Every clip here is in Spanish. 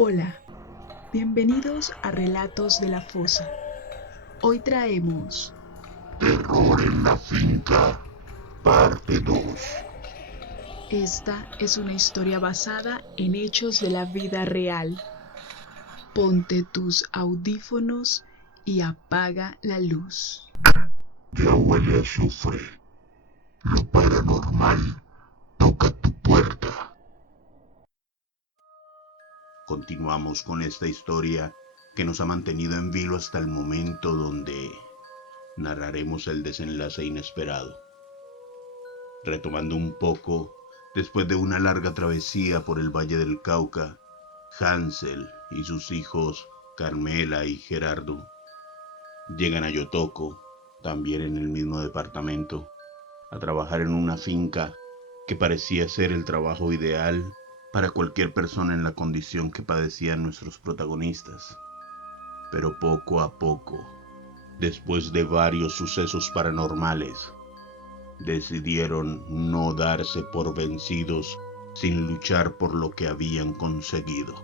Hola, bienvenidos a Relatos de la Fosa. Hoy traemos Terror en la finca, parte 2. Esta es una historia basada en hechos de la vida real. Ponte tus audífonos y apaga la luz. Ya huele a azufre. Lo paranormal toca tu puerta. Continuamos con esta historia que nos ha mantenido en vilo hasta el momento donde narraremos el desenlace inesperado. Retomando un poco, después de una larga travesía por el Valle del Cauca, Hansel y sus hijos Carmela y Gerardo llegan a Yotoco, también en el mismo departamento, a trabajar en una finca que parecía ser el trabajo ideal para cualquier persona en la condición que padecían nuestros protagonistas. Pero poco a poco, después de varios sucesos paranormales, decidieron no darse por vencidos sin luchar por lo que habían conseguido.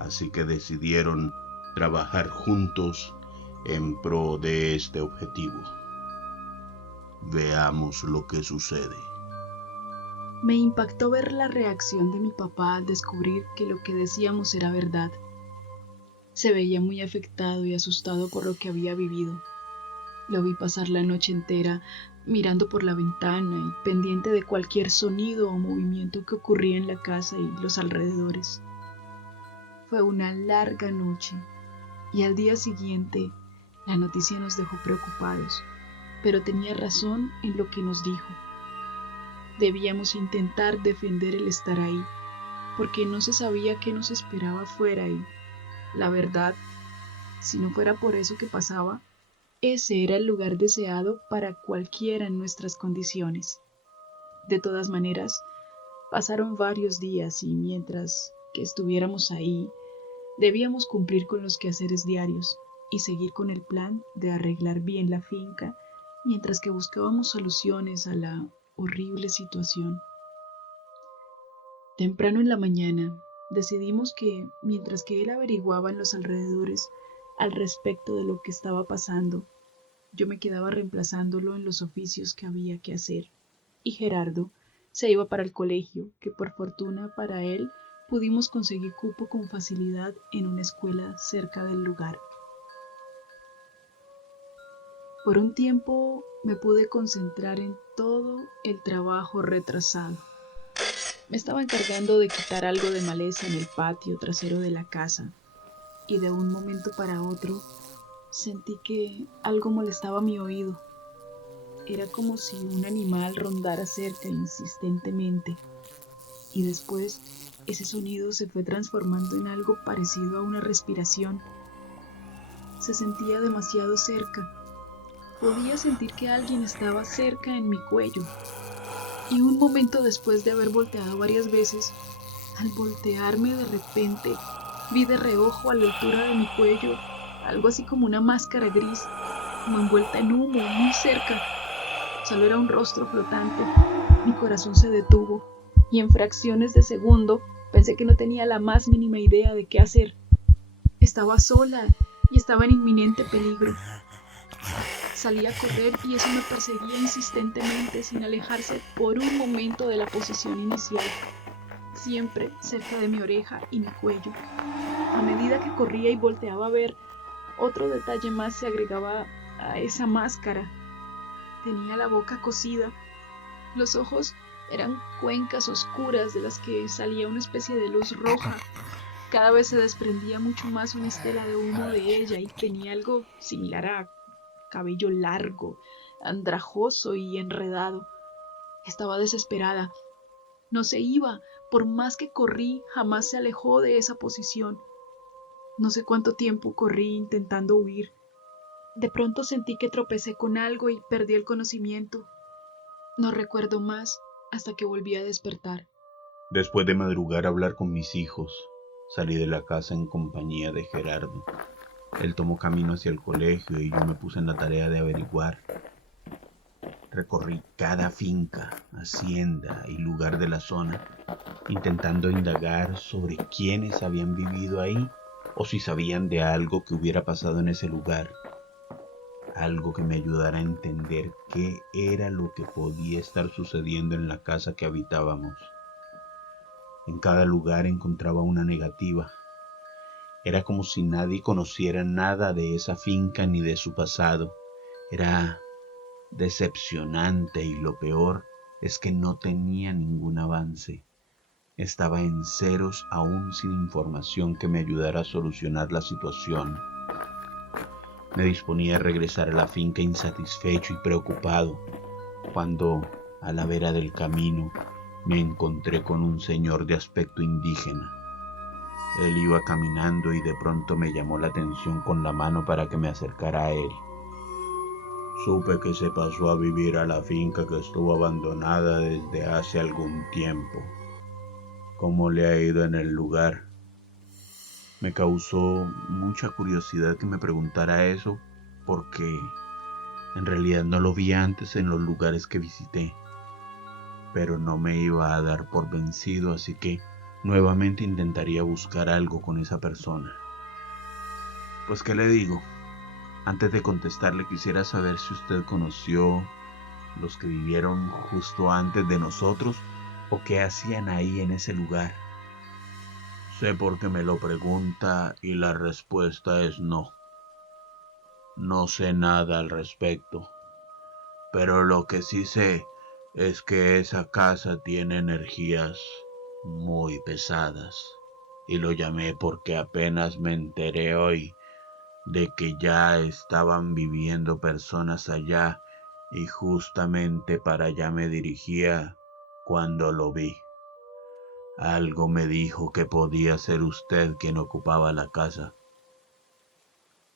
Así que decidieron trabajar juntos en pro de este objetivo. Veamos lo que sucede. Me impactó ver la reacción de mi papá al descubrir que lo que decíamos era verdad. Se veía muy afectado y asustado por lo que había vivido. Lo vi pasar la noche entera mirando por la ventana y pendiente de cualquier sonido o movimiento que ocurría en la casa y los alrededores. Fue una larga noche y al día siguiente la noticia nos dejó preocupados, pero tenía razón en lo que nos dijo. Debíamos intentar defender el estar ahí, porque no se sabía qué nos esperaba afuera y, la verdad, si no fuera por eso que pasaba, ese era el lugar deseado para cualquiera en nuestras condiciones. De todas maneras, pasaron varios días y mientras que estuviéramos ahí, debíamos cumplir con los quehaceres diarios y seguir con el plan de arreglar bien la finca mientras que buscábamos soluciones a la horrible situación. Temprano en la mañana, decidimos que, mientras que él averiguaba en los alrededores al respecto de lo que estaba pasando, yo me quedaba reemplazándolo en los oficios que había que hacer, y Gerardo se iba para el colegio, que por fortuna para él pudimos conseguir cupo con facilidad en una escuela cerca del lugar. Por un tiempo me pude concentrar en todo el trabajo retrasado. Me estaba encargando de quitar algo de maleza en el patio trasero de la casa, y de un momento para otro sentí que algo molestaba mi oído. Era como si un animal rondara cerca insistentemente, y después ese sonido se fue transformando en algo parecido a una respiración. Se sentía demasiado cerca. Podía sentir que alguien estaba cerca en mi cuello. Y un momento después de haber volteado varias veces, al voltearme de repente, vi de reojo a la altura de mi cuello algo así como una máscara gris, como envuelta en humo, muy cerca. Solo era un rostro flotante. Mi corazón se detuvo y en fracciones de segundo pensé que no tenía la más mínima idea de qué hacer. Estaba sola y estaba en inminente peligro. Salí a correr y eso me perseguía insistentemente sin alejarse por un momento de la posición inicial, siempre cerca de mi oreja y mi cuello. A medida que corría y volteaba a ver, otro detalle más se agregaba a esa máscara. Tenía la boca cosida, los ojos eran cuencas oscuras de las que salía una especie de luz roja. Cada vez se desprendía mucho más una estela de humo de ella y tenía algo similar a cabello largo, andrajoso y enredado. Estaba desesperada. No se iba. Por más que corrí, jamás se alejó de esa posición. No sé cuánto tiempo corrí intentando huir. De pronto sentí que tropecé con algo y perdí el conocimiento. No recuerdo más hasta que volví a despertar. Después de madrugar a hablar con mis hijos, salí de la casa en compañía de Gerardo. Él tomó camino hacia el colegio y yo me puse en la tarea de averiguar. Recorrí cada finca, hacienda y lugar de la zona, intentando indagar sobre quiénes habían vivido ahí o si sabían de algo que hubiera pasado en ese lugar, algo que me ayudara a entender qué era lo que podía estar sucediendo en la casa que habitábamos. En cada lugar encontraba una negativa. Era como si nadie conociera nada de esa finca ni de su pasado. Era decepcionante y lo peor es que no tenía ningún avance. Estaba en ceros aún sin información que me ayudara a solucionar la situación. Me disponía a regresar a la finca insatisfecho y preocupado, cuando, a la vera del camino, me encontré con un señor de aspecto indígena. Él iba caminando y de pronto me llamó la atención con la mano para que me acercara a él. Supe que se pasó a vivir a la finca que estuvo abandonada desde hace algún tiempo. ¿Cómo le ha ido en el lugar? Me causó mucha curiosidad que me preguntara eso, porque en realidad no lo vi antes en los lugares que visité. Pero no me iba a dar por vencido, así que nuevamente intentaría buscar algo con esa persona. Pues, ¿qué le digo? Antes de contestarle quisiera saber si usted conoció los que vivieron justo antes de nosotros o qué hacían ahí en ese lugar. Sé por qué me lo pregunta y la respuesta es no. No sé nada al respecto, pero lo que sí sé es que esa casa tiene energías muy pesadas. Y lo llamé porque apenas me enteré hoy de que ya estaban viviendo personas allá y justamente para allá me dirigía cuando lo vi. Algo me dijo que podía ser usted quien ocupaba la casa.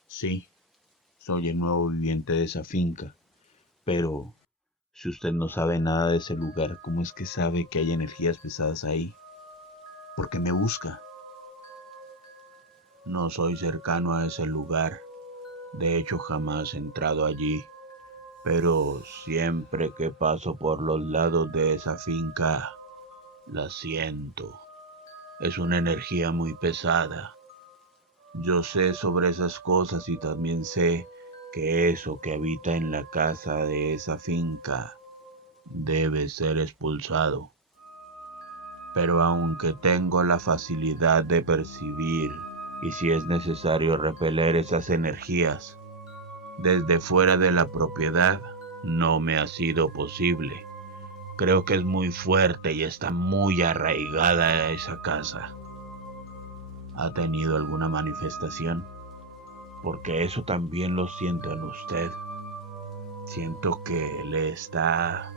Sí, soy el nuevo viviente de esa finca, pero si usted no sabe nada de ese lugar, ¿cómo es que sabe que hay energías pesadas ahí? ¿Por qué me busca? No soy cercano a ese lugar. De hecho, jamás he entrado allí. Pero siempre que paso por los lados de esa finca, la siento. Es una energía muy pesada. Yo sé sobre esas cosas y también sé que eso que habita en la casa de esa finca debe ser expulsado. Pero aunque tengo la facilidad de percibir y si es necesario repeler esas energías, desde fuera de la propiedad no me ha sido posible. Creo que es muy fuerte y está muy arraigada a esa casa. ¿Ha tenido alguna manifestación? Porque eso también lo siento en usted. Siento que le está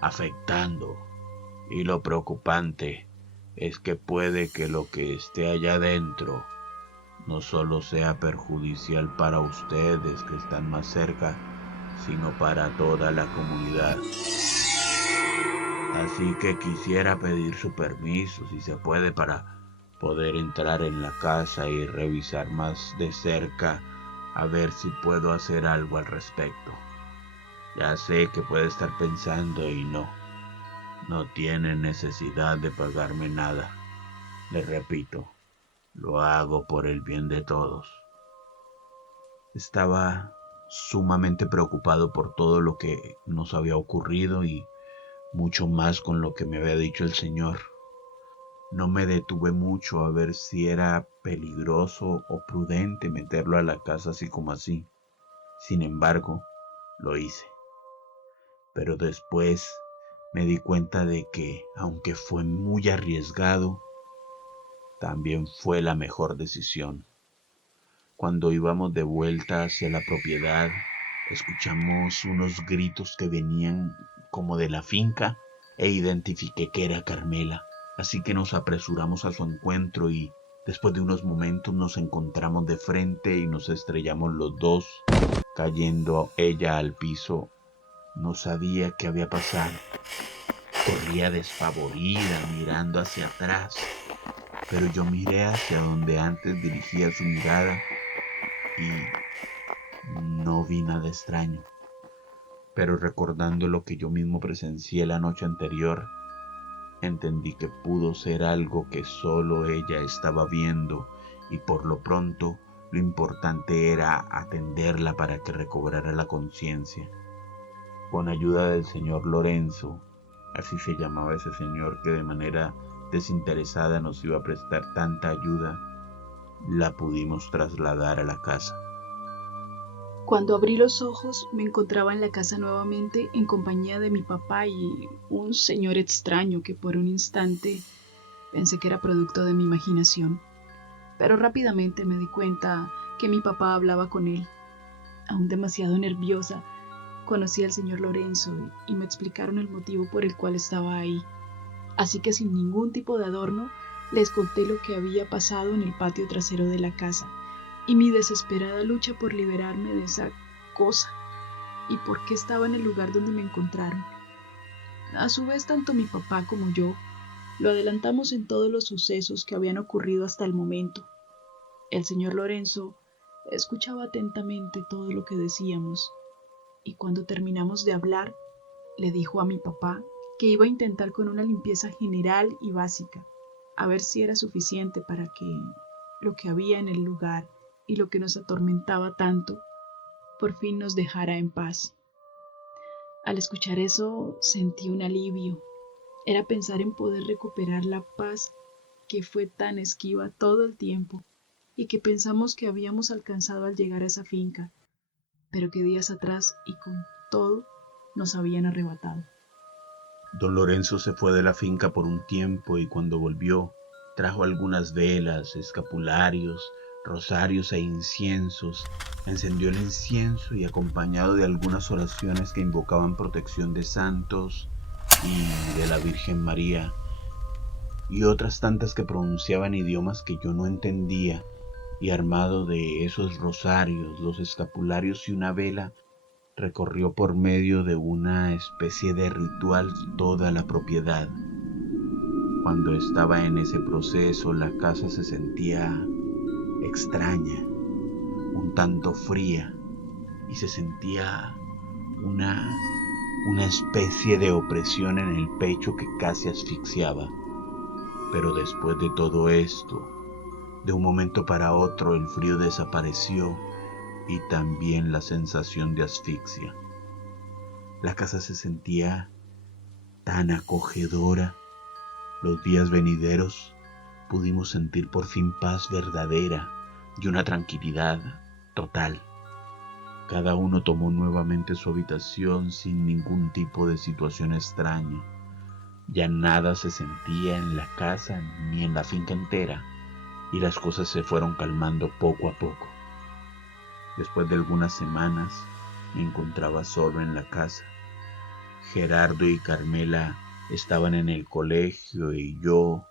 afectando. Y lo preocupante es que puede que lo que esté allá adentro no solo sea perjudicial para ustedes que están más cerca, sino para toda la comunidad. Así que quisiera pedir su permiso, si se puede, para poder entrar en la casa y revisar más de cerca a ver si puedo hacer algo al respecto. Ya sé que puede estar pensando y no tiene necesidad de pagarme nada. Le repito, lo hago por el bien de todos. Estaba sumamente preocupado por todo lo que nos había ocurrido y mucho más con lo que me había dicho el Señor. No me detuve mucho a ver si era peligroso o prudente meterlo a la casa así como así. Sin embargo, lo hice. Pero después me di cuenta de que, aunque fue muy arriesgado, también fue la mejor decisión. Cuando íbamos de vuelta hacia la propiedad, escuchamos unos gritos que venían como de la finca e identifiqué que era Carmela. Así que nos apresuramos a su encuentro y después de unos momentos nos encontramos de frente y nos estrellamos los dos, cayendo ella al piso. No sabía qué había pasado. Corría despavorida mirando hacia atrás, pero yo miré hacia donde antes dirigía su mirada y no vi nada extraño. Pero recordando lo que yo mismo presencié la noche anterior, entendí que pudo ser algo que solo ella estaba viendo y por lo pronto lo importante era atenderla para que recobrara la conciencia. Con ayuda del señor Lorenzo, así se llamaba ese señor que de manera desinteresada nos iba a prestar tanta ayuda, la pudimos trasladar a la casa. Cuando abrí los ojos me encontraba en la casa nuevamente en compañía de mi papá y un señor extraño que por un instante pensé que era producto de mi imaginación. Pero rápidamente me di cuenta que mi papá hablaba con él. Aún demasiado nerviosa, conocí al señor Lorenzo y me explicaron el motivo por el cual estaba ahí. Así que sin ningún tipo de adorno, les conté lo que había pasado en el patio trasero de la casa y mi desesperada lucha por liberarme de esa cosa y por qué estaba en el lugar donde me encontraron. A su vez, tanto mi papá como yo lo adelantamos en todos los sucesos que habían ocurrido hasta el momento. El señor Lorenzo escuchaba atentamente todo lo que decíamos y cuando terminamos de hablar, le dijo a mi papá que iba a intentar con una limpieza general y básica, a ver si era suficiente para que lo que había en el lugar y lo que nos atormentaba tanto, por fin nos dejara en paz. Al escuchar eso, sentí un alivio. Era pensar en poder recuperar la paz que fue tan esquiva todo el tiempo y que pensamos que habíamos alcanzado al llegar a esa finca, pero que días atrás y con todo nos habían arrebatado. Don Lorenzo se fue de la finca por un tiempo y cuando volvió trajo algunas velas, escapularios, rosarios e inciensos. Encendió el incienso y acompañado de algunas oraciones que invocaban protección de santos y de la Virgen María y otras tantas que pronunciaban idiomas que yo no entendía, y armado de esos rosarios, los escapularios y una vela, recorrió por medio de una especie de ritual toda la propiedad. Cuando estaba en ese proceso, la casa se sentía extraña, un tanto fría, y se sentía una especie de opresión en el pecho que casi asfixiaba. Pero después de todo esto, de un momento para otro el frío desapareció y también la sensación de asfixia. La casa se sentía tan acogedora. Los días venideros pudimos sentir por fin paz verdadera y una tranquilidad total. Cada uno tomó nuevamente su habitación sin ningún tipo de situación extraña. Ya nada se sentía en la casa ni en la finca entera y las cosas se fueron calmando poco a poco. Después de algunas semanas me encontraba solo en la casa. Gerardo y Carmela estaban en el colegio y yo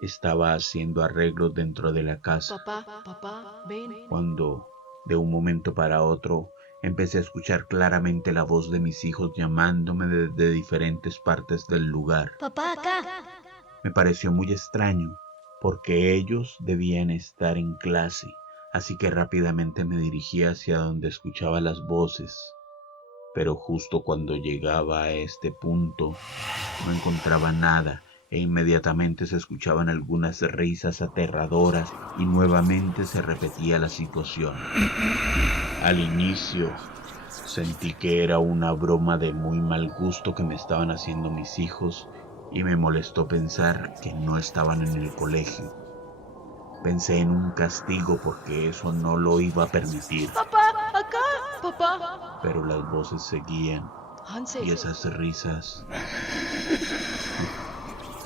estaba haciendo arreglos dentro de la casa. Papá, ven. Cuando de un momento para otro empecé a escuchar claramente la voz de mis hijos llamándome desde diferentes partes del lugar. Papá, acá. Me pareció muy extraño porque ellos debían estar en clase, así que rápidamente me dirigí hacia donde escuchaba las voces. Pero justo cuando llegaba a este punto no encontraba nada e inmediatamente se escuchaban algunas risas aterradoras y nuevamente se repetía la situación. Al inicio sentí que era una broma de muy mal gusto que me estaban haciendo mis hijos y me molestó pensar que no estaban en el colegio. Pensé en un castigo porque eso no lo iba a permitir. Papá, acá. Papá. Pero las voces seguían Hansel. y esas risas.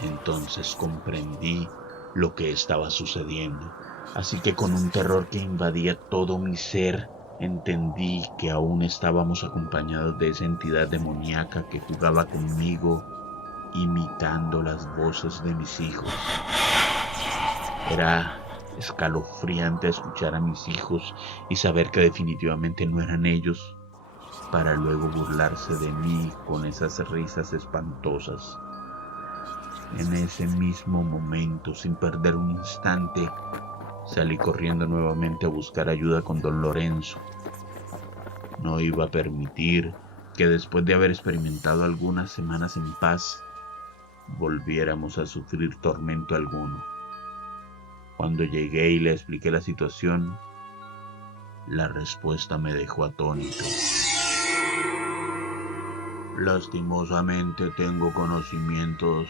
Entonces comprendí lo que estaba sucediendo. Así que con un terror que invadía todo mi ser, entendí que aún estábamos acompañados de esa entidad demoníaca que jugaba conmigo, imitando las voces de mis hijos. Era escalofriante escuchar a mis hijos y saber que definitivamente no eran ellos, para luego burlarse de mí con esas risas espantosas. En ese mismo momento, sin perder un instante, salí corriendo nuevamente a buscar ayuda con don Lorenzo. No iba a permitir que después de haber experimentado algunas semanas en paz, volviéramos a sufrir tormento alguno. Cuando llegué y le expliqué la situación, la respuesta me dejó atónito. Lastimosamente tengo conocimientos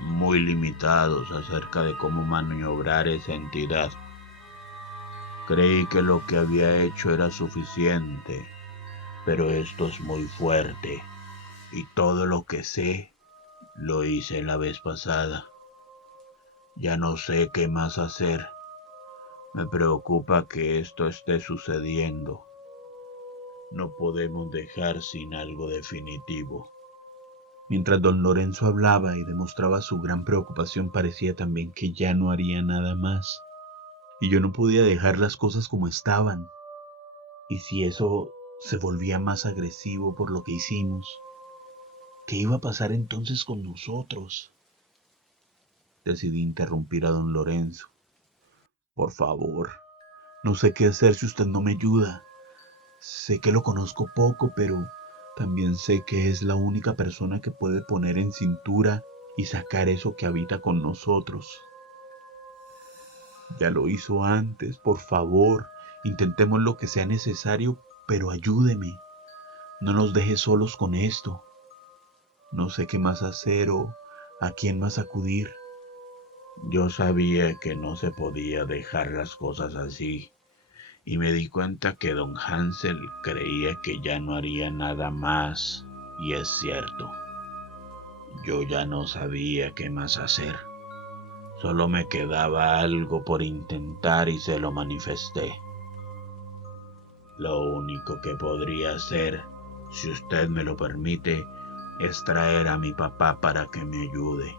muy limitados acerca de cómo maniobrar esa entidad. Creí que lo que había hecho era suficiente, pero esto es muy fuerte, y todo lo que sé lo hice la vez pasada. Ya no sé qué más hacer. Me preocupa que esto esté sucediendo. No podemos dejar sin algo definitivo. Mientras don Lorenzo hablaba y demostraba su gran preocupación, parecía también que ya no haría nada más. Y yo no podía dejar las cosas como estaban. Y si eso se volvía más agresivo por lo que hicimos, ¿qué iba a pasar entonces con nosotros? Decidí interrumpir a don Lorenzo. Por favor, no sé qué hacer si usted no me ayuda. Sé que lo conozco poco, pero también sé que es la única persona que puede poner en cintura y sacar eso que habita con nosotros. Ya lo hizo antes, por favor, intentemos lo que sea necesario, pero ayúdeme. No nos deje solos con esto. No sé qué más hacer o a quién más acudir. Yo sabía que no se podía dejar las cosas así, y me di cuenta que don Hansel creía que ya no haría nada más, y es cierto. Yo ya no sabía qué más hacer. Solo me quedaba algo por intentar y se lo manifesté. Lo único que podría hacer, si usted me lo permite, es traer a mi papá para que me ayude.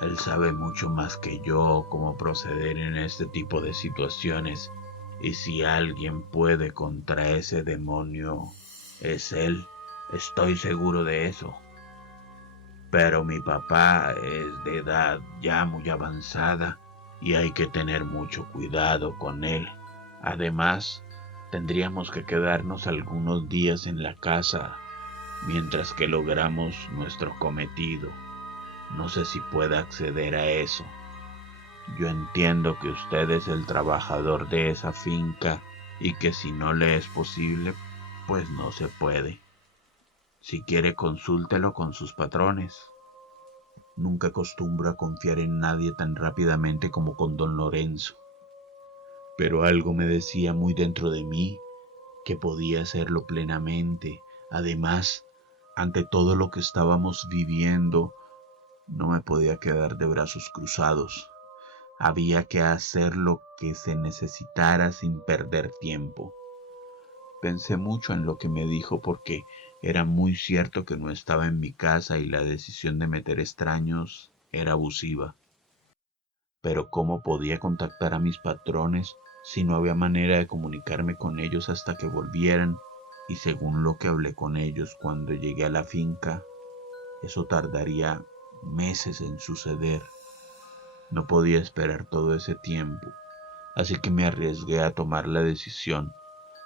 Él sabe mucho más que yo cómo proceder en este tipo de situaciones, y si alguien puede contra ese demonio, es él. Estoy seguro de eso. Pero mi papá es de edad ya muy avanzada y hay que tener mucho cuidado con él. Además, tendríamos que quedarnos algunos días en la casa mientras que logramos nuestro cometido. No sé si pueda acceder a eso. Yo entiendo que usted es el trabajador de esa finca y que si no le es posible, pues no se puede. Si quiere, consúltelo con sus patrones. Nunca acostumbro a confiar en nadie tan rápidamente como con don Lorenzo, pero algo me decía muy dentro de mí que podía hacerlo plenamente. Además, ante todo lo que estábamos viviendo, no me podía quedar de brazos cruzados. Había que hacer lo que se necesitara sin perder tiempo. Pensé mucho en lo que me dijo porque era muy cierto que no estaba en mi casa y la decisión de meter extraños era abusiva. Pero ¿cómo podía contactar a mis patrones si no había manera de comunicarme con ellos hasta que volvieran? Y según lo que hablé con ellos cuando llegué a la finca, eso tardaría meses en suceder. No podía esperar todo ese tiempo, así que me arriesgué a tomar la decisión.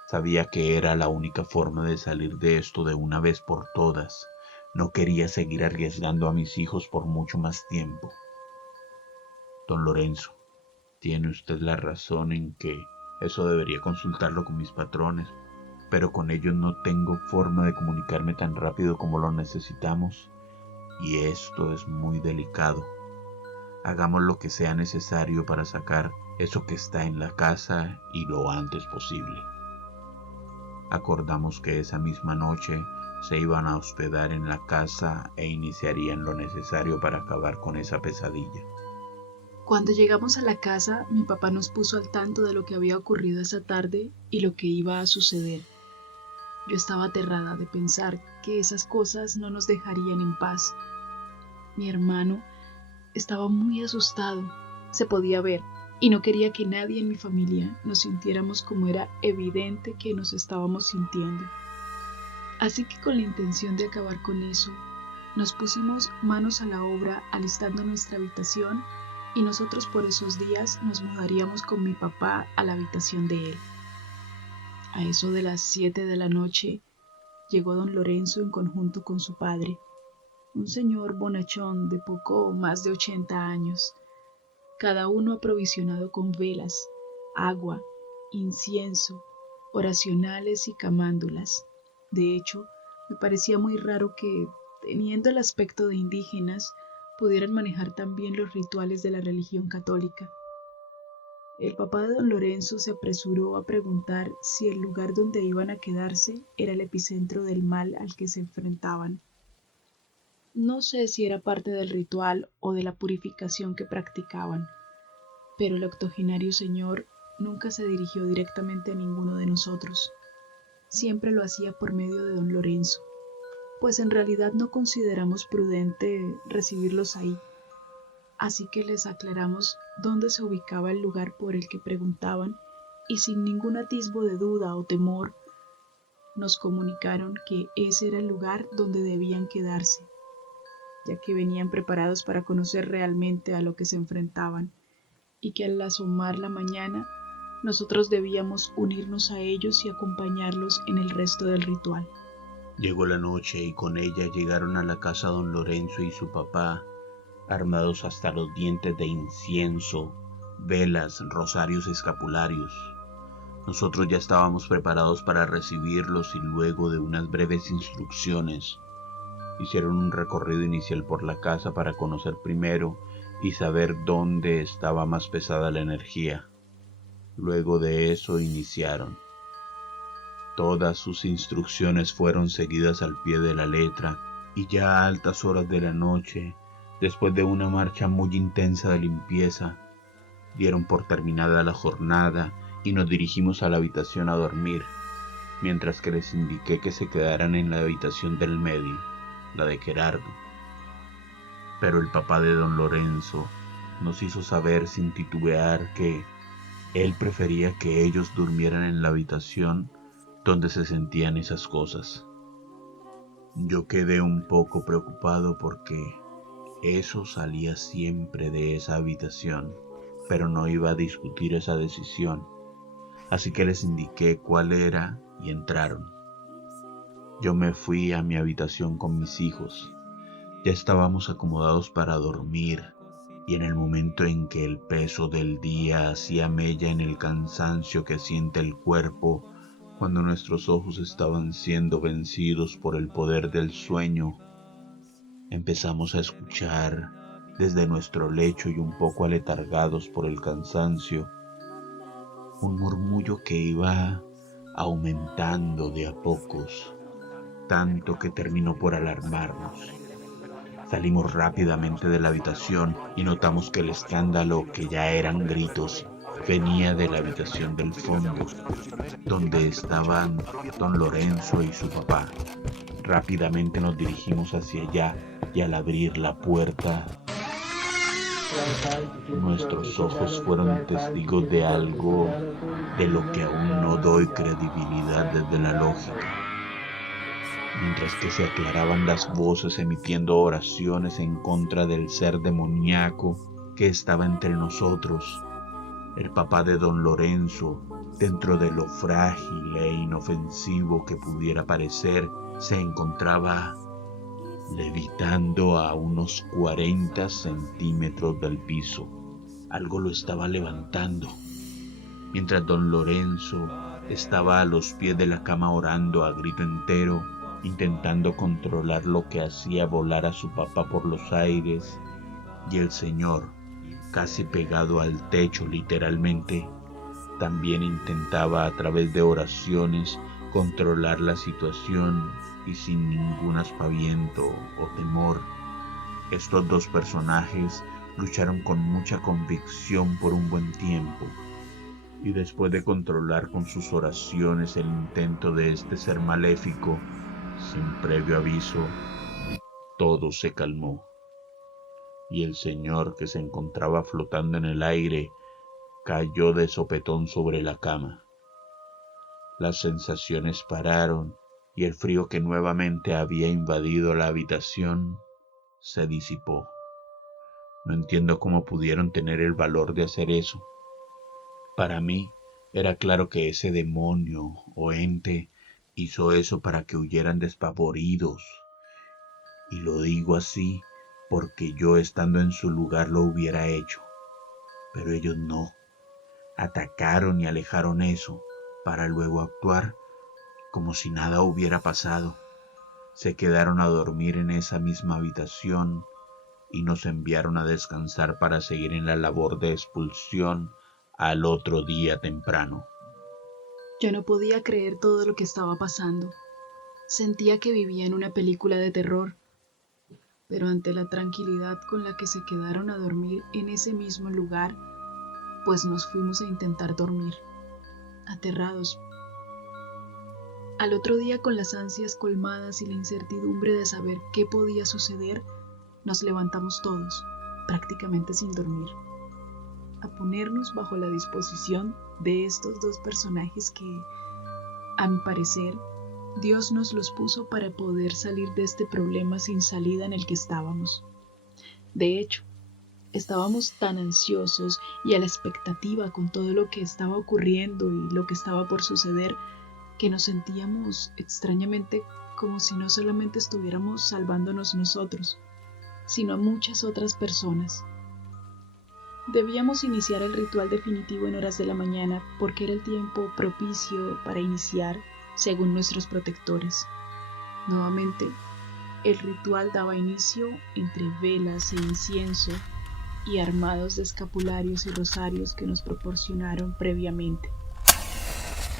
Sabía que era la única forma de salir de esto de una vez por todas. No quería seguir arriesgando a mis hijos por mucho más tiempo. Don Lorenzo, tiene usted la razón en que eso debería consultarlo con mis patrones, pero con ellos no tengo forma de comunicarme tan rápido como lo necesitamos, y esto es muy delicado. Hagamos lo que sea necesario para sacar eso que está en la casa y lo antes posible. Acordamos que esa misma noche se iban a hospedar en la casa e iniciarían lo necesario para acabar con esa pesadilla. Cuando llegamos a la casa, mi papá nos puso al tanto de lo que había ocurrido esa tarde y lo que iba a suceder. Yo estaba aterrada de pensar que esas cosas no nos dejarían en paz. Mi hermano estaba muy asustado, se podía ver, y no quería que nadie en mi familia nos sintiéramos como era evidente que nos estábamos sintiendo. Así que con la intención de acabar con eso, nos pusimos manos a la obra alistando nuestra habitación y nosotros por esos días nos mudaríamos con mi papá a la habitación de él. A eso de las 7 de la noche llegó don Lorenzo en conjunto con su padre. un señor bonachón de poco más de 80 años, cada uno aprovisionado con velas, agua, incienso, oracionales y camándulas. De hecho, me parecía muy raro que, teniendo el aspecto de indígenas, pudieran manejar también los rituales de la religión católica. El papá de don Lorenzo se apresuró a preguntar si el lugar donde iban a quedarse era el epicentro del mal al que se enfrentaban. No sé si era parte del ritual o de la purificación que practicaban, pero el octogenario señor nunca se dirigió directamente a ninguno de nosotros. Siempre lo hacía por medio de don Lorenzo, pues en realidad no consideramos prudente recibirlos ahí. Así que les aclaramos dónde se ubicaba el lugar por el que preguntaban y sin ningún atisbo de duda o temor nos comunicaron que ese era el lugar donde debían quedarse, ya que venían preparados para conocer realmente a lo que se enfrentaban y que al asomar la mañana nosotros debíamos unirnos a ellos y acompañarlos en el resto del ritual. Llegó la noche y con ella llegaron a la casa don Lorenzo y su papá, armados hasta los dientes de incienso, velas, rosarios escapularios. Nosotros ya estábamos preparados para recibirlos y luego de unas breves instrucciones, hicieron un recorrido inicial por la casa para conocer primero y saber dónde estaba más pesada la energía. Luego de eso iniciaron. Todas sus instrucciones fueron seguidas al pie de la letra y ya a altas horas de la noche, después de una marcha muy intensa de limpieza, dieron por terminada la jornada y nos dirigimos a la habitación a dormir, mientras que les indiqué que se quedaran en la habitación del medio, la de Gerardo. Pero el papá de don Lorenzo nos hizo saber sin titubear que él prefería que ellos durmieran en la habitación donde se sentían esas cosas. Yo quedé un poco preocupado porque eso salía siempre de esa habitación, pero no iba a discutir esa decisión, así que les indiqué cuál era y entraron. Yo me fui a mi habitación con mis hijos. Ya estábamos acomodados para dormir y en el momento en que el peso del día hacía mella en el cansancio que siente el cuerpo, cuando nuestros ojos estaban siendo vencidos por el poder del sueño, empezamos a escuchar desde nuestro lecho y un poco aletargados por el cansancio, un murmullo que iba aumentando de a pocos, tanto que terminó por alarmarnos. Salimos rápidamente de la habitación y notamos que el escándalo, que ya eran gritos, venía de la habitación del fondo, donde estaban don Lorenzo y su papá. Rápidamente nos dirigimos hacia allá y al abrir la puerta, nuestros ojos fueron testigos de algo de lo que aún no doy credibilidad desde la lógica. Mientras que se aclaraban las voces emitiendo oraciones en contra del ser demoníaco que estaba entre nosotros, el papá de don Lorenzo, dentro de lo frágil e inofensivo que pudiera parecer, se encontraba levitando a unos 40 centímetros del piso. Algo lo estaba levantando, mientras don Lorenzo estaba a los pies de la cama orando a grito entero, intentando controlar lo que hacía volar a su papá por los aires, y el señor, casi pegado al techo literalmente, también intentaba a través de oraciones controlar la situación y sin ningún aspaviento o temor. Estos dos personajes lucharon con mucha convicción por un buen tiempo, y después de controlar con sus oraciones el intento de este ser maléfico, sin previo aviso, todo se calmó, y el señor, que se encontraba flotando en el aire, cayó de sopetón sobre la cama. Las sensaciones pararon y el frío que nuevamente había invadido la habitación se disipó. No entiendo cómo pudieron tener el valor de hacer eso. Para mí era claro que ese demonio o ente hizo eso para que huyeran despavoridos Y lo digo así porque yo estando en su lugar lo hubiera hecho. Pero ellos no. Atacaron y alejaron eso para luego actuar como si nada hubiera pasado. Se quedaron a dormir en esa misma habitación y nos enviaron a descansar para seguir en la labor de expulsión al otro día temprano. Yo no podía creer todo lo que estaba pasando. Sentía que vivía en una película de terror, pero ante la tranquilidad con la que se quedaron a dormir en ese mismo lugar, pues nos fuimos a intentar dormir, aterrados. Al otro día, con las ansias colmadas y la incertidumbre de saber qué podía suceder, nos levantamos todos, prácticamente sin dormir, a ponernos bajo la disposición de estos dos personajes que, a mi parecer, Dios nos los puso para poder salir de este problema sin salida en el que estábamos. De hecho, estábamos tan ansiosos y a la expectativa con todo lo que estaba ocurriendo y lo que estaba por suceder, que nos sentíamos extrañamente como si no solamente estuviéramos salvándonos nosotros, sino a muchas otras personas. Debíamos iniciar el ritual definitivo en horas de la mañana porque era el tiempo propicio para iniciar, según nuestros protectores. Nuevamente, el ritual daba inicio entre velas e incienso y armados de escapularios y rosarios que nos proporcionaron previamente.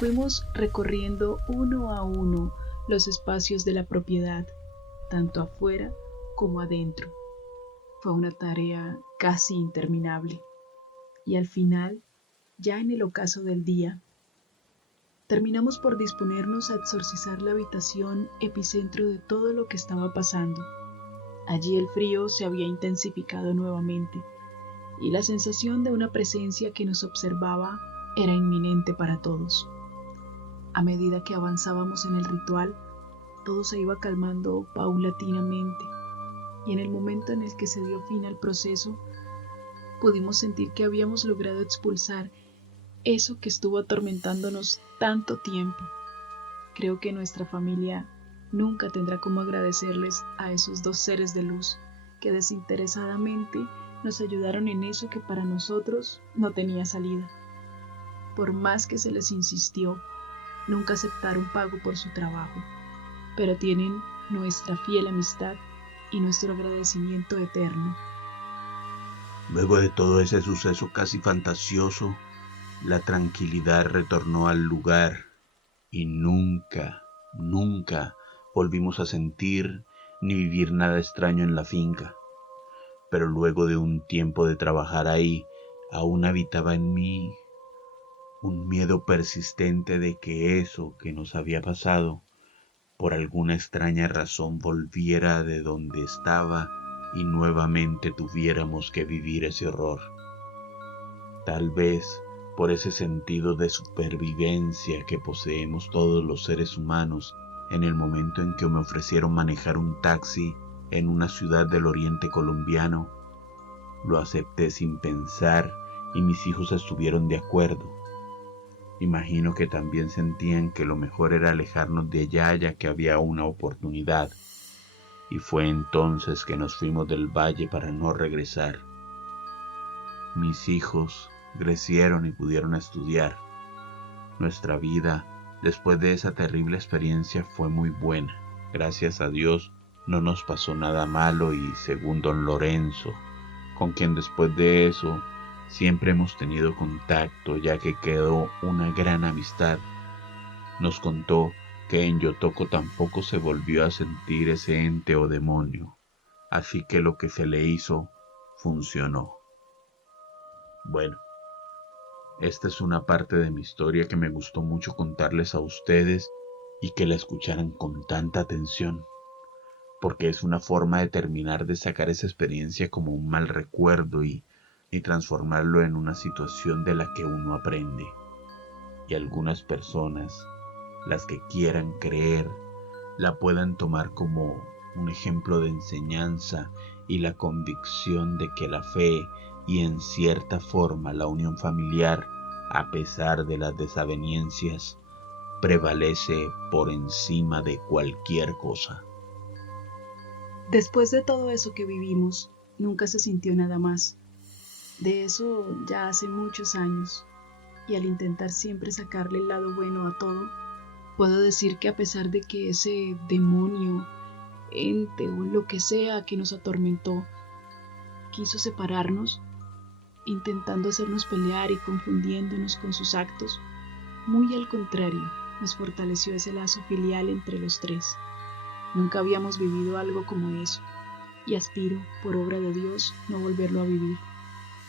Fuimos recorriendo uno a uno los espacios de la propiedad, tanto afuera como adentro. Fue una tarea casi interminable. Y al final, ya en el ocaso del día, terminamos por disponernos a exorcizar la habitación epicentro de todo lo que estaba pasando. Allí el frío se había intensificado nuevamente y la sensación de una presencia que nos observaba era inminente para todos. A medida que avanzábamos en el ritual, todo se iba calmando paulatinamente y en el momento en el que se dio fin al proceso, pudimos sentir que habíamos logrado expulsar eso que estuvo atormentándonos tanto tiempo. Creo que nuestra familia nunca tendrá cómo agradecerles a esos dos seres de luz que desinteresadamente nos ayudaron en eso que para nosotros no tenía salida. Por más que se les insistió, nunca aceptaron pago por su trabajo, pero tienen nuestra fiel amistad y nuestro agradecimiento eterno. Luego de todo ese suceso casi fantasioso, la tranquilidad retornó al lugar y nunca volvimos a sentir ni vivir nada extraño en la finca. Pero luego de un tiempo de trabajar ahí, aún habitaba en mí un miedo persistente de que eso que nos había pasado, por alguna extraña razón volviera de donde estaba y nuevamente tuviéramos que vivir ese horror. Tal vez por ese sentido de supervivencia que poseemos todos los seres humanos en el momento en que me ofrecieron manejar un taxi en una ciudad del oriente colombiano, lo acepté sin pensar y mis hijos estuvieron de acuerdo. Imagino que también sentían que lo mejor era alejarnos de allá ya que había una oportunidad. Y fue entonces que nos fuimos del valle para no regresar. Mis hijos crecieron y pudieron estudiar. Nuestra vida, después de esa terrible experiencia, fue muy buena. Gracias a Dios no nos pasó nada malo y según don Lorenzo, con quien después de eso siempre hemos tenido contacto ya que quedó una gran amistad, nos contó que en Yotoco tampoco se volvió a sentir ese ente o demonio, así que lo que se le hizo funcionó. Bueno, esta es una parte de mi historia que me gustó mucho contarles a ustedes y que la escucharan con tanta atención, porque es una forma de terminar de sacar esa experiencia como un mal recuerdo y transformarlo en una situación de la que uno aprende. Y algunas personas, las que quieran creer, la puedan tomar como un ejemplo de enseñanza y la convicción de que la fe y en cierta forma la unión familiar, a pesar de las desavenencias, prevalece por encima de cualquier cosa. Después de todo eso que vivimos, nunca se sintió nada más. De eso ya hace muchos años, y al intentar siempre sacarle el lado bueno a todo, puedo decir que a pesar de que ese demonio, ente o lo que sea que nos atormentó, quiso separarnos, intentando hacernos pelear y confundiéndonos con sus actos, muy al contrario, nos fortaleció ese lazo filial entre los tres. Nunca habíamos vivido algo como eso, y aspiro, por obra de Dios, no volverlo a vivir.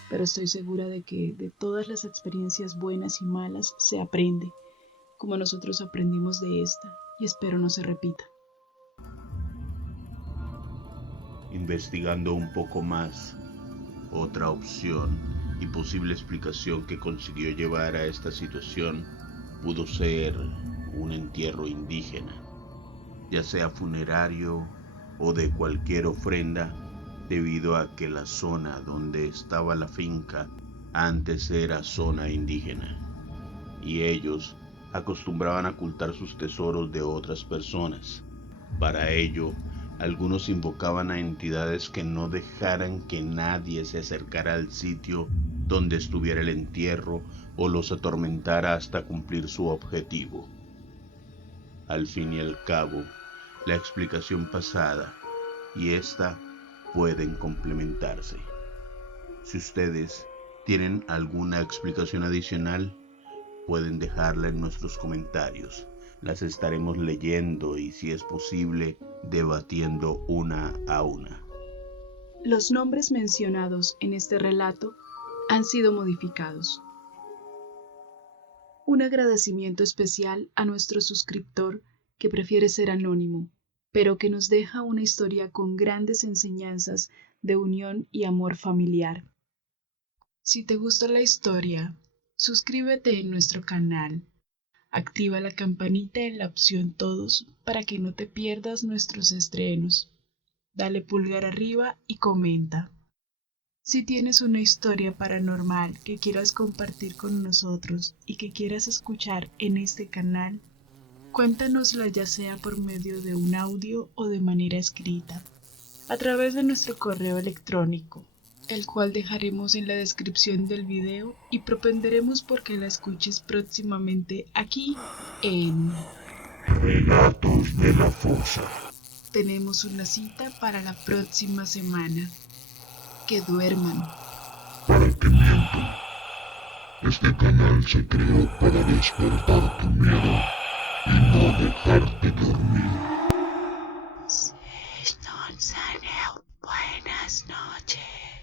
Pero estoy segura de que de todas las experiencias buenas y malas se aprende, como nosotros aprendimos de esta, y espero no se repita. Investigando un poco más, otra opción y posible explicación que consiguió llevar a esta situación pudo ser un entierro indígena, ya sea funerario o de cualquier ofrenda, debido a que la zona donde estaba la finca antes era zona indígena, y ellos acostumbraban a ocultar sus tesoros de otras personas. Para ello, algunos invocaban a entidades que no dejaran que nadie se acercara al sitio donde estuviera el entierro o los atormentara hasta cumplir su objetivo. Al fin y al cabo, la explicación pasada y esta pueden complementarse. Si ustedes tienen alguna explicación adicional, pueden dejarla en nuestros comentarios. Las estaremos leyendo y, si es posible, debatiendo una a una. Los nombres mencionados en este relato han sido modificados. Un agradecimiento especial a nuestro suscriptor que prefiere ser anónimo, pero que nos deja una historia con grandes enseñanzas de unión y amor familiar. Si te gusta la historia, suscríbete en nuestro canal. Activa la campanita en la opción todos para que no te pierdas nuestros estrenos. Dale pulgar arriba y comenta. Si tienes una historia paranormal que quieras compartir con nosotros y que quieras escuchar en este canal, cuéntanosla ya sea por medio de un audio o de manera escrita, a través de nuestro correo electrónico, el cual dejaremos en la descripción del video y propenderemos porque la escuches próximamente aquí en Relatos de la Fosa. Tenemos una cita para la próxima semana. Que duerman. Para que mientan. Este canal se creó para despertar tu miedo y no dejarte dormir. Buenas noches.